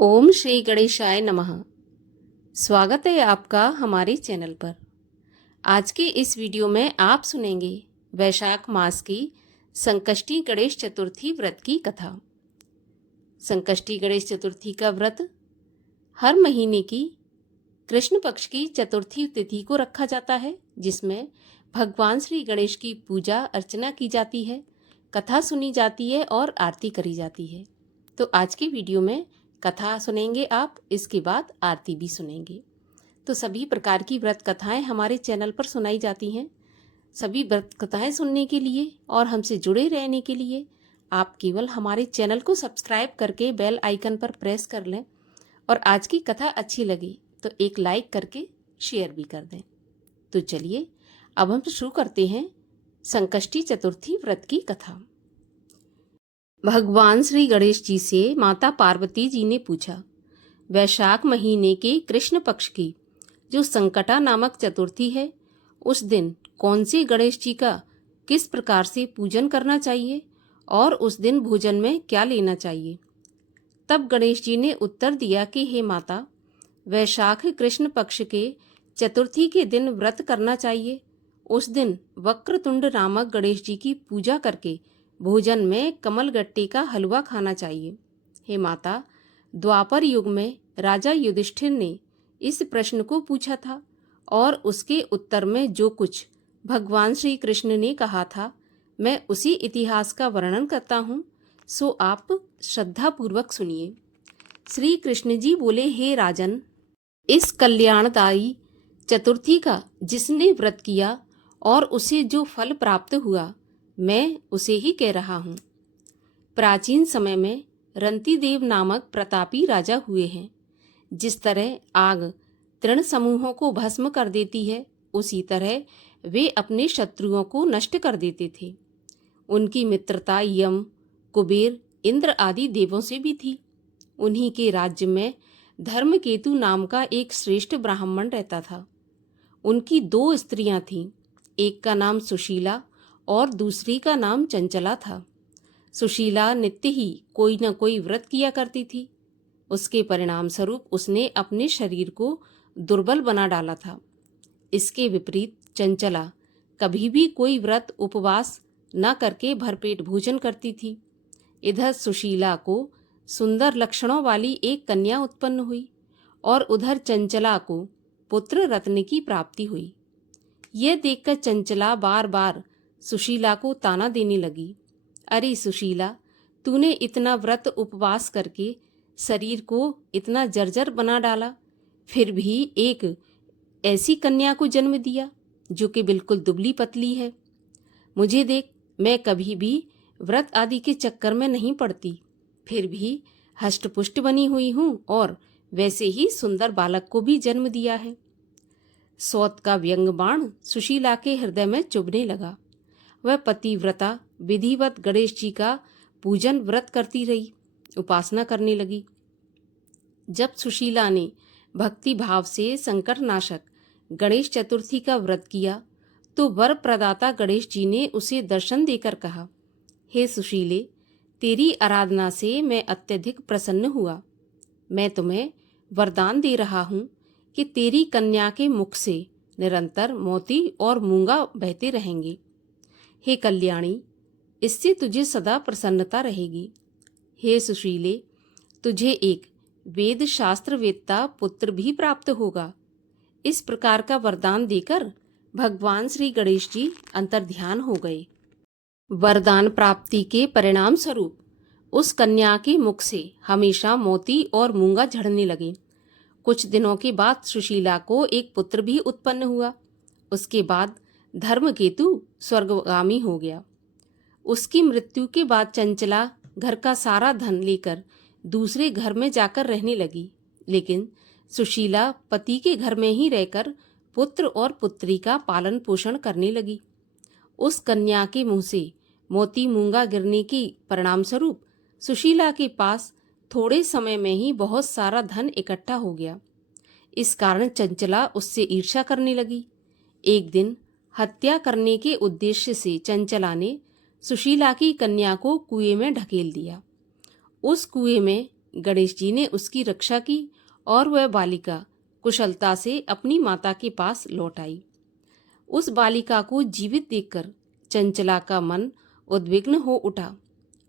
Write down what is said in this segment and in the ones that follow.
ओम श्री गणेशाय नमः। स्वागत है आपका हमारे चैनल पर। आज के इस वीडियो में आप सुनेंगे वैशाख मास की संकष्टी गणेश चतुर्थी व्रत की कथा। संकष्टी गणेश चतुर्थी का व्रत हर महीने की कृष्ण पक्ष की चतुर्थी तिथि को रखा जाता है, जिसमें भगवान श्री गणेश की पूजा अर्चना की जाती है, कथा सुनी जाती है और आरती करी जाती है। तो आज की वीडियो में कथा सुनेंगे आप, इसके बाद आरती भी सुनेंगे। तो सभी प्रकार की व्रत कथाएं हमारे चैनल पर सुनाई जाती हैं। सभी व्रत कथाएं सुनने के लिए और हमसे जुड़े रहने के लिए आप केवल हमारे चैनल को सब्सक्राइब करके बेल आइकन पर प्रेस कर लें और आज की कथा अच्छी लगी तो एक लाइक करके शेयर भी कर दें। तो चलिए अब हम शुरू करते हैं संकष्टी चतुर्थी व्रत की कथा। भगवान श्री गणेश जी से माता पार्वती जी ने पूछा, वैशाख महीने के कृष्ण पक्ष की जो संकटा नामक चतुर्थी है, उस दिन कौन से गणेश जी का किस प्रकार से पूजन करना चाहिए और उस दिन भोजन में क्या लेना चाहिए। तब गणेश जी ने उत्तर दिया कि हे माता, वैशाख कृष्ण पक्ष के चतुर्थी के दिन व्रत करना चाहिए। उस दिन वक्रतुंड नामक गणेश जी की पूजा करके भोजन में कमलगट्टे का हलवा खाना चाहिए। हे माता, द्वापर युग में राजा युधिष्ठिर ने इस प्रश्न को पूछा था और उसके उत्तर में जो कुछ भगवान श्री कृष्ण ने कहा था, मैं उसी इतिहास का वर्णन करता हूँ, सो आप श्रद्धापूर्वक सुनिए। श्री कृष्ण जी बोले, हे राजन, इस कल्याणदायी चतुर्थी का जिसने व्रत किया और उसे जो फल प्राप्त हुआ, मैं उसे ही कह रहा हूँ। प्राचीन समय में रंतिदेव नामक प्रतापी राजा हुए हैं। जिस तरह आग तृण समूहों को भस्म कर देती है, उसी तरह वे अपने शत्रुओं को नष्ट कर देते थे। उनकी मित्रता यम, कुबेर, इंद्र आदि देवों से भी थी। उन्हीं के राज्य में धर्मकेतु नाम का एक श्रेष्ठ ब्राह्मण रहता था। उनकी दो स्त्रियां थीं, एक का नाम सुशीला और दूसरी का नाम चंचला था। सुशीला नित्य ही कोई न कोई व्रत किया करती थी। उसके परिणाम स्वरूप उसने अपने शरीर को दुर्बल बना डाला था। इसके विपरीत चंचला कभी भी कोई व्रत उपवास न करके भरपेट भोजन करती थी। इधर सुशीला को सुंदर लक्षणों वाली एक कन्या उत्पन्न हुई और उधर चंचला को पुत्र रत्न की प्राप्ति हुई। यह देखकर चंचला बार बार सुशीला को ताना देने लगी, अरे सुशीला, तूने इतना व्रत उपवास करके शरीर को इतना जर्जर बना डाला, फिर भी एक ऐसी कन्या को जन्म दिया जो कि बिल्कुल दुबली पतली है। मुझे देख, मैं कभी भी व्रत आदि के चक्कर में नहीं पड़ती, फिर भी हष्टपुष्ट बनी हुई हूँ और वैसे ही सुंदर बालक को भी जन्म दिया है। सौत का व्यंग बाण सुशीला के हृदय में चुभने लगा। वह पतिव्रता विधिवत गणेश जी का पूजन व्रत करती रही, उपासना करने लगी। जब सुशीला ने भक्ति भाव से संकटनाशक गणेश चतुर्थी का व्रत किया तो वर प्रदाता गणेश जी ने उसे दर्शन देकर कहा, हे सुशीले, तेरी आराधना से मैं अत्यधिक प्रसन्न हुआ। मैं तुम्हें वरदान दे रहा हूँ कि तेरी कन्या के मुख से निरंतर मोती और मूंगा बहते रहेंगे। हे कल्याणी, इससे तुझे सदा प्रसन्नता रहेगी। हे सुशीले, तुझे एक वेद शास्त्र वेत्ता पुत्र भी प्राप्त होगा। इस प्रकार का वरदान देकर भगवान श्री गणेश जी अंतर्ध्यान हो गए। वरदान प्राप्ति के परिणाम स्वरूप उस कन्या के मुख से हमेशा मोती और मूंगा झड़ने लगे। कुछ दिनों के बाद सुशीला को एक पुत्र भी उत्पन्न हुआ। उसके बाद धर्मकेतु स्वर्गगामी हो गया। उसकी मृत्यु के बाद चंचला घर का सारा धन लेकर दूसरे घर में जाकर रहने लगी, लेकिन सुशीला पति के घर में ही रहकर पुत्र और पुत्री का पालन पोषण करने लगी। उस कन्या के मुंह से मोती मूंगा गिरने के परिणाम स्वरूप सुशीला के पास थोड़े समय में ही बहुत सारा धन इकट्ठा हो गया। इस कारण चंचला उससे ईर्ष्या करने लगी। एक दिन हत्या करने के उद्देश्य से चंचला ने सुशीला की कन्या को कुएं में ढकेल दिया। उस कुएं में गणेश जी ने उसकी रक्षा की और वह बालिका कुशलता से अपनी माता के पास लौट आई। उस बालिका को जीवित देखकर चंचला का मन उद्विग्न हो उठा।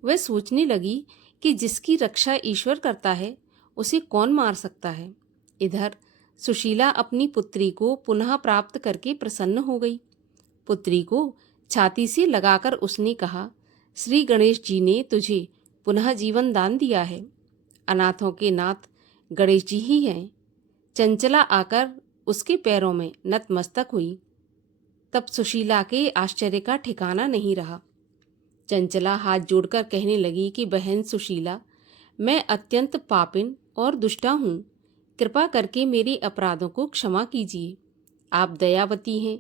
वह सोचने लगी कि जिसकी रक्षा ईश्वर करता है उसे कौन मार सकता है। इधर सुशीला अपनी पुत्री को पुनः प्राप्त करके प्रसन्न हो गई। पुत्री को छाती से लगाकर उसने कहा, श्री गणेश जी ने तुझे पुनः जीवन दान दिया है। अनाथों के नाथ गणेश जी ही हैं। चंचला आकर उसके पैरों में नतमस्तक हुई। तब सुशीला के आश्चर्य का ठिकाना नहीं रहा। चंचला हाथ जोड़कर कहने लगी कि बहन सुशीला, मैं अत्यंत पापिन और दुष्टा हूँ। कृपा करके मेरे अपराधों को क्षमा कीजिए। आप दयावती हैं।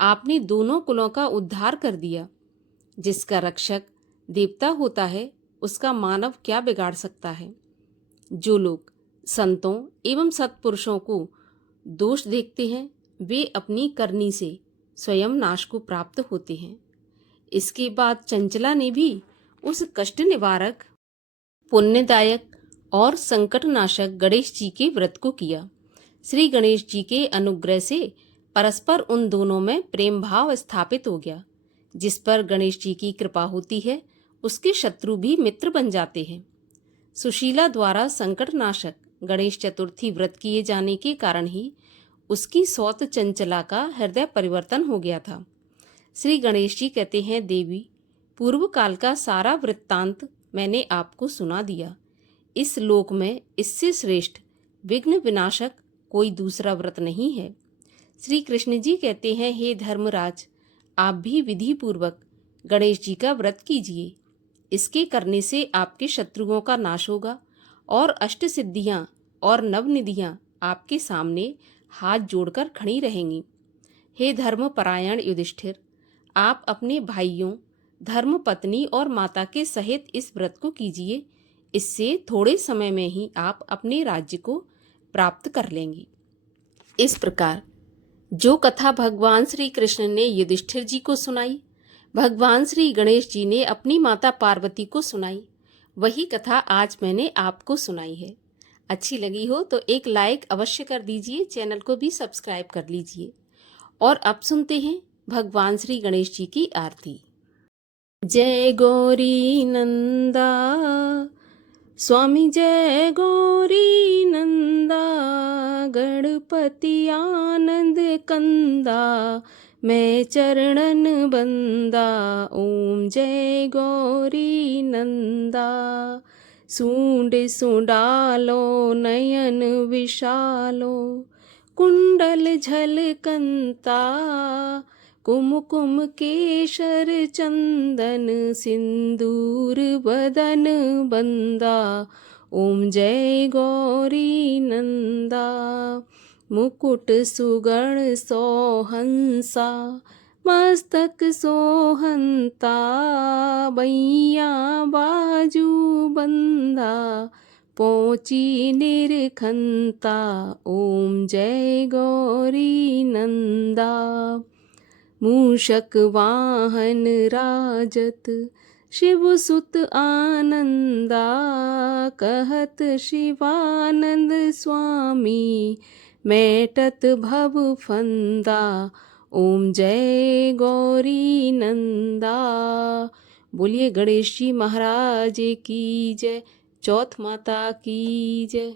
आपने दोनों कुलों का उद्धार कर दिया। जिसका रक्षक देवता होता है उसका मानव क्या बिगाड़ सकता है। जो लोग संतों एवं सत्पुरुषों को दोष देखते हैं वे अपनी करनी से स्वयं नाश को प्राप्त होते हैं। इसके बाद चंचला ने भी उस कष्ट निवारक, पुण्यदायक और संकटनाशक गणेश जी के व्रत को किया। श्री गणेश जी के अनुग्रह से परस्पर उन दोनों में प्रेम भाव स्थापित हो गया। जिस पर गणेश जी की कृपा होती है उसके शत्रु भी मित्र बन जाते हैं। सुशीला द्वारा संकटनाशक गणेश चतुर्थी व्रत किए जाने के कारण ही उसकी सौत चंचला का हृदय परिवर्तन हो गया था। श्री गणेश जी कहते हैं, देवी, पूर्व काल का सारा वृत्तांत मैंने आपको सुना दिया। इस लोक में इससे श्रेष्ठ विघ्न विनाशक कोई दूसरा व्रत नहीं है। श्री कृष्ण जी कहते हैं, हे धर्मराज, आप भी विधि पूर्वक गणेश जी का व्रत कीजिए। इसके करने से आपके शत्रुओं का नाश होगा और अष्ट सिद्धियां और नवनिधियां आपके सामने हाथ जोड़कर खड़ी रहेंगी। हे धर्मपरायण युधिष्ठिर, आप अपने भाइयों, धर्मपत्नी और माता के सहित इस व्रत को कीजिए। इससे थोड़े समय में ही आप अपने राज्य को प्राप्त कर लेंगे। इस प्रकार जो कथा भगवान श्री कृष्ण ने युधिष्ठिर जी को सुनाई, भगवान श्री गणेश जी ने अपनी माता पार्वती को सुनाई, वही कथा आज मैंने आपको सुनाई है। अच्छी लगी हो तो एक लाइक अवश्य कर दीजिए, चैनल को भी सब्सक्राइब कर लीजिए। और अब सुनते हैं भगवान श्री गणेश जी की आरती। जय गौरी नंदा स्वामी, जय गौरी नंदा, गणपति आनंद कंदा, मैं चरणन बंदा। ओम जय गौरी नंदा। सूंड सुडालो नयन विशालो, कुंडल झलकंता, कुमकुम केशर चंदन, सिंदूर बदन बंदा। ओम जय गौरी नंदा। मुकुट सुगण सोहंसा, मस्तक सोहंता, बैया बाजू बंदा, पोची निरखंता। ओम जय गौरी नंदा। मूषक वाहन राजत, शिव सुत आनंदा, कहत शिवानंद स्वामी, मेटत भव फंदा। ओम जय गौरी नंदा। बोलिए गणेश जी महाराज की जय। चौथ माता की जय।